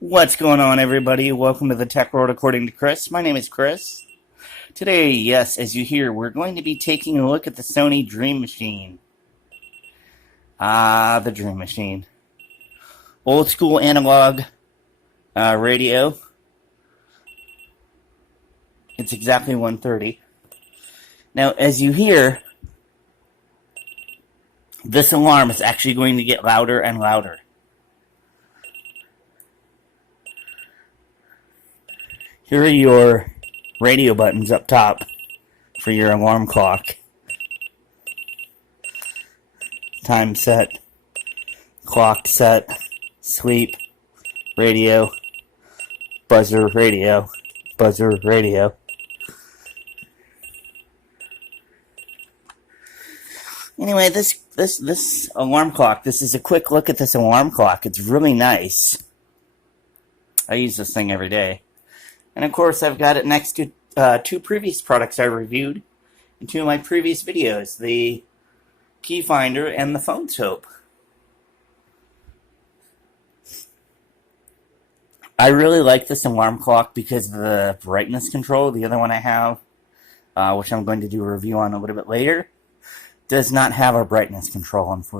What's going on, everybody? Welcome to the Tech World According to Chris. My name is Chris. Today, yes, as you hear, we're going to be taking a look at the Sony Dream Machine. The Dream Machine. Old school analog radio. It's exactly 1:30. Now, as you hear, this alarm is actually going to get louder and louder. Here are your radio buttons up top for your alarm clock. Time set, clock set, sleep, radio, buzzer radio, buzzer radio. Anyway, this alarm clock, this is a quick look at this alarm clock. It's really nice. I use this thing every day. And of course, I've got it next to two previous products I reviewed in two of my previous videos, the key finder and the phone soap. I really like this alarm clock because of the brightness control. The other one I have, which I'm going to do a review on a little bit later, does not have a brightness control, unfortunately.